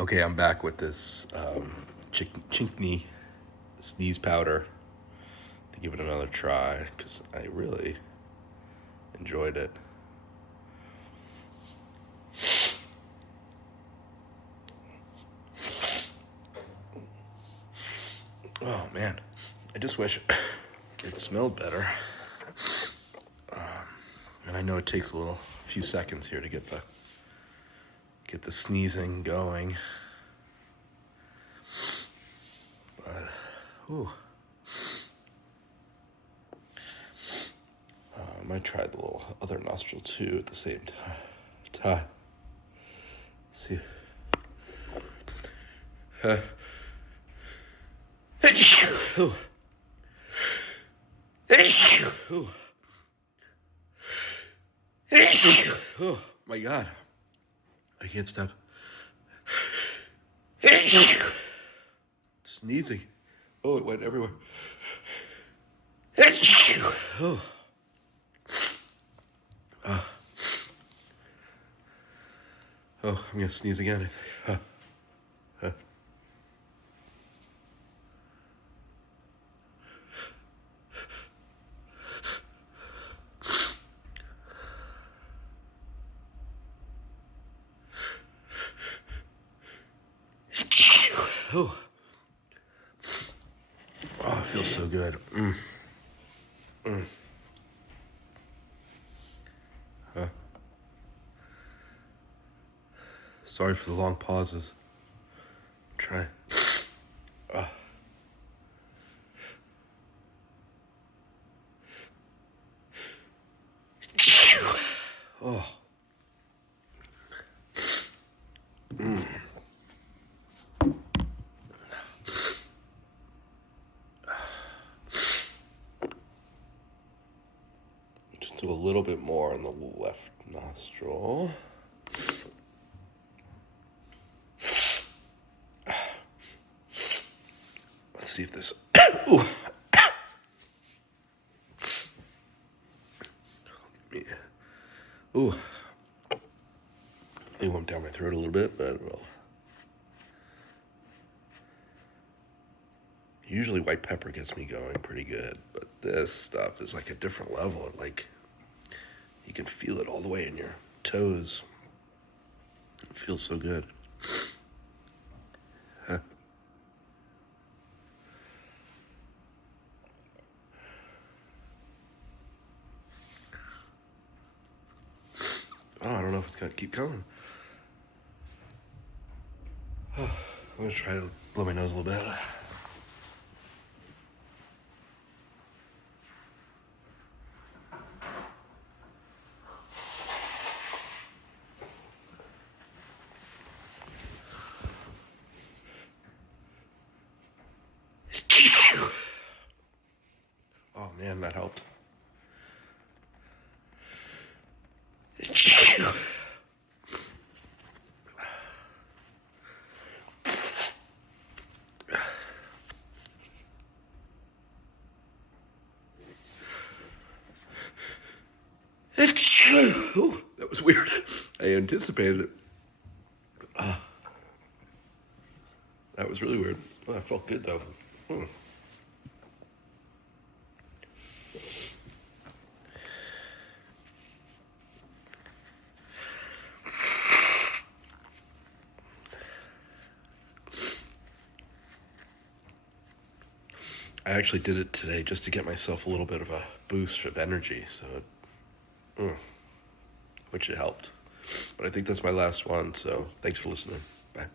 Okay, I'm back with this Chinkney sneeze powder to give it another try because I really enjoyed it. Oh man, I just wish it smelled better. And I know it takes a few seconds here to get the sneezing going. But, ooh. I might try the little other nostril too at the same time. See. Ooh. Oh my God. I can't stop sneezing. Oh, it went everywhere. Oh. Oh, I'm gonna sneeze again. Oh. Oh, it feels so good. Sorry for the long pauses. Try. Oh. Just do a little bit more on the left nostril. Let's see if this. Ooh. Ooh. It went down my throat a little bit, but well. Usually white pepper gets me going pretty good, but this stuff is like a different level. Like, you can feel it all the way in your toes. It feels so good. Huh. Oh, I don't know if it's gonna keep coming. Oh, I'm gonna try to blow my nose a little bit. Oh man, that helped. Ooh, that was weird. I anticipated it. That was really weird. Oh, that felt good though. I actually did it today just to get myself a little bit of a boost of energy, which it helped. But I think that's my last one, so thanks for listening. Bye.